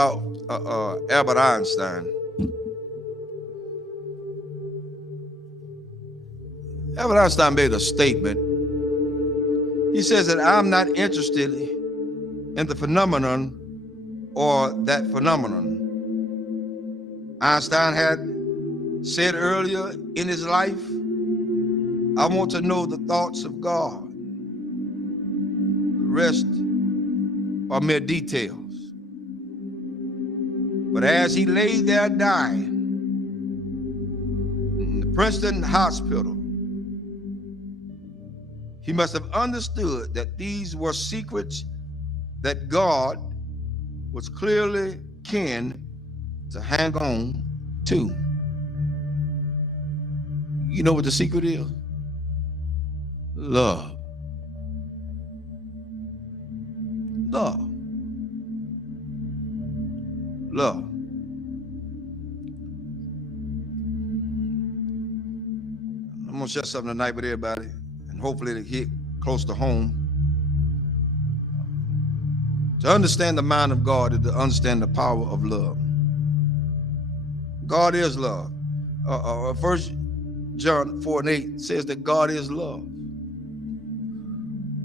about Albert Einstein. Albert Einstein made a statement. He says that I'm not interested in the phenomenon or that phenomenon. Einstein had said earlier in his life, I want to know the thoughts of God. The rest are mere details. But as he lay there dying in the Princeton hospital, he must have understood that these were secrets that God was clearly keen to hang on to. You know what the secret is? Love. Love. Love. I'm going to share something tonight with everybody, and hopefully it'll hit close to home. To understand the mind of God is to understand the power of love. God is love. 1 John 4:8 says that God is love.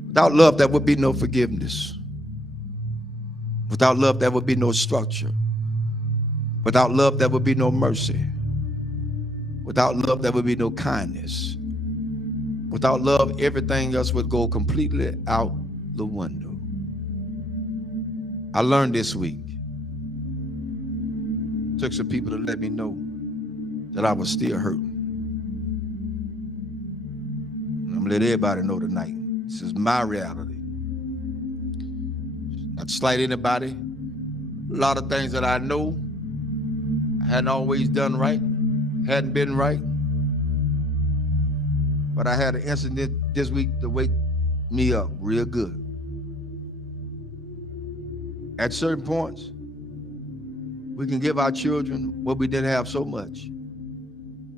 Without love, there would be no forgiveness. Without love, there would be no structure. Without love, there would be no mercy. Without love, there would be no kindness. Without love, everything else would go completely out the window. I learned this week. Took some people to let me know that I was still hurting. And I'm gonna let everybody know tonight. This is my reality. Not to slight anybody. A lot of things that I know I hadn't always done right, hadn't been right. But I had an incident this week to wake me up real good. At certain points, we can give our children what we didn't have so much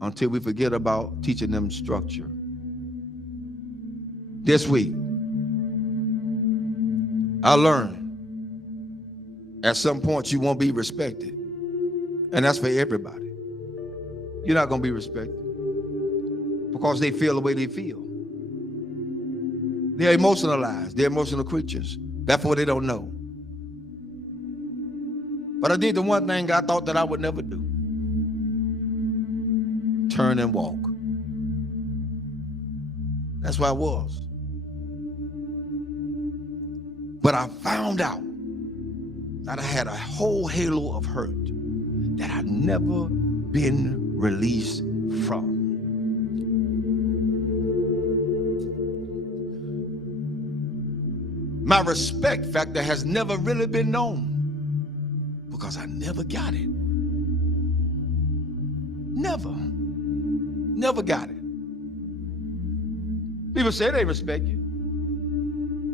until we forget about teaching them structure. This week, I learned at some point you won't be respected. And that's for everybody. You're not going to be respected because they feel the way they feel. They're emotionalized. They're emotional creatures. Therefore, they don't know. But I did the one thing I thought that I would never do. Turn and walk. That's where I was. But I found out that I had a whole halo of hurt that I'd never been released from. My respect factor has never really been known because I never got it. Never got it. People say they respect you.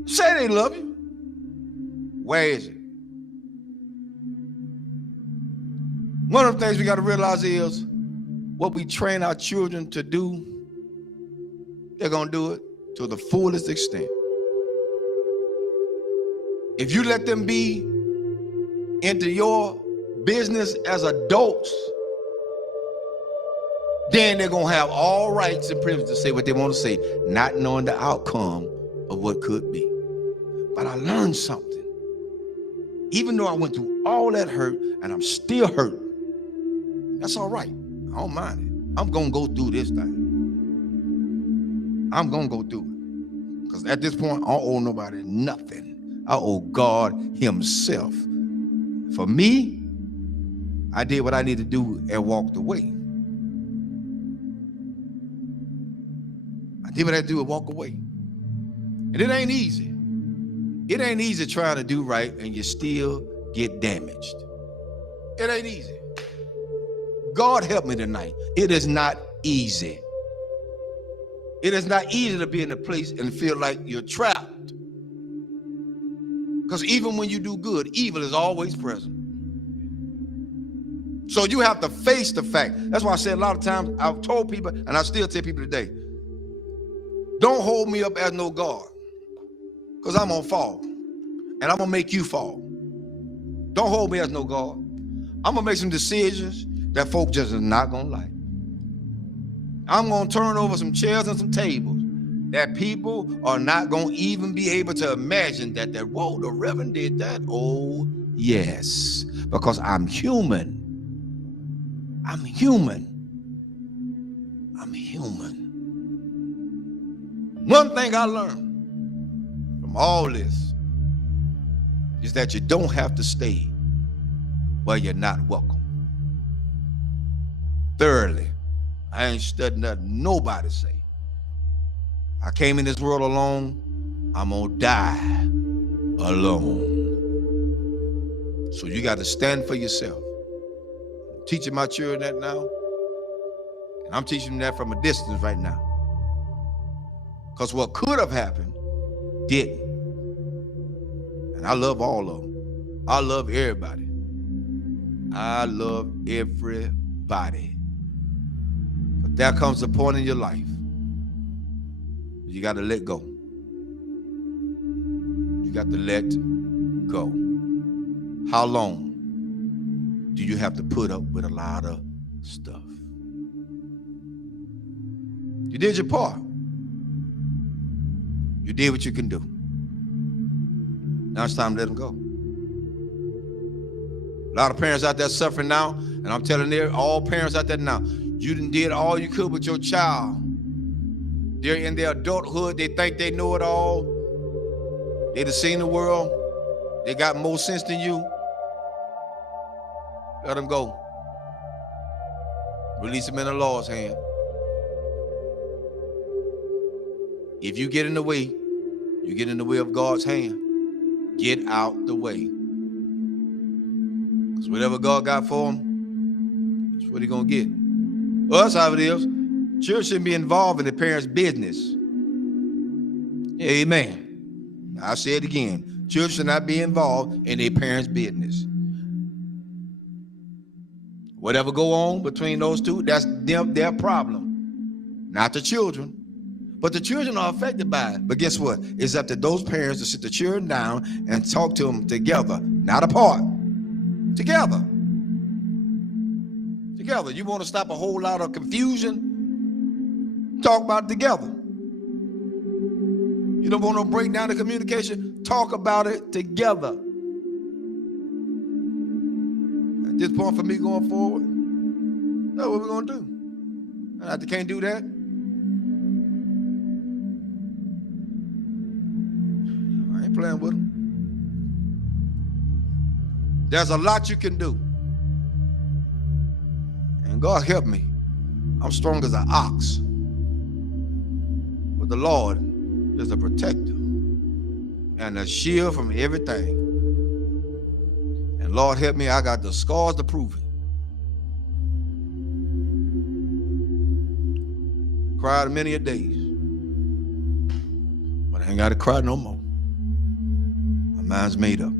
Say they love you. Where is it? One of the things we got to realize is what we train our children to do, they're going to do it to the fullest extent. If you let them be into your business as adults, then they're going to have all rights and privileges to say what they want to say, not knowing the outcome of what could be. But I learned something. Even though I went through all that hurt and I'm still hurting, that's all right. I don't mind it. I'm going to go through this thing. I'm going to go through it. Because at this point, I don't owe nobody nothing. I owe God himself. For me, I did what I needed to do and walked away. I did what I had to do and walk away. And it ain't easy. It ain't easy trying to do right and you still get damaged. It ain't easy. God help me tonight. It is not easy. It is not easy to be in a place and feel like you're trapped. Because even when you do good, evil is always present. So you have to face the fact. That's why I said a lot of times, I've told people, and I still tell people today, don't hold me up as no God. Because I'm going to fall. And I'm going to make you fall. Don't hold me as no God. I'm going to make some decisions that folk just is not going to like. I'm going to turn over some chairs and some tables that people are not going to even be able to imagine that, whoa, the Reverend did that. Oh, yes, because I'm human. I'm human. I'm human. One thing I learned from all this is that you don't have to stay where you're not welcome. Thirdly, I ain't studying nothing nobody say. I came in this world alone. I'm gonna die alone. So you got to stand for yourself. I'm teaching my children that now, and I'm teaching them that from a distance right now. Because what could have happened didn't. And I love all of them. I love everybody. I love everybody. But there comes a point in your life you got to let go. You got to let go. How long do you have to put up with a lot of stuff? You did your part. You did what you can do. Now it's time to let them go. A lot of parents out there suffering now, and I'm telling all parents out there now, you done did all you could with your child. They're in their adulthood. They think they know it all. They done seen the world. They got more sense than you. Let them go. Release them in the Lord's hand. If you get in the way, you get in the way of God's hand. Get out the way. Because whatever God got for them, that's what he's going to get. Well, that's how it is. Children shouldn't be involved in the parents' business. Amen. I'll say it again. Children should not be involved in their parents' business. Whatever go on between those two, that's their problem. Not the children. But the children are affected by it. But guess what? It's up to those parents to sit the children down and talk to them together, not apart. Together. Together. You want to stop a whole lot of confusion? Talk about it together. You don't want to break down the communication? Talk about it together. At this point for me going forward, that's what we're going to do. And if they can't do that, I ain't playing with them. There's a lot you can do. And God help me. I'm strong as an ox. But the Lord is a protector and a shield from everything. And Lord help me, I got the scars to prove it. Cried many a days. But I ain't got to cry no more. My mind's made up.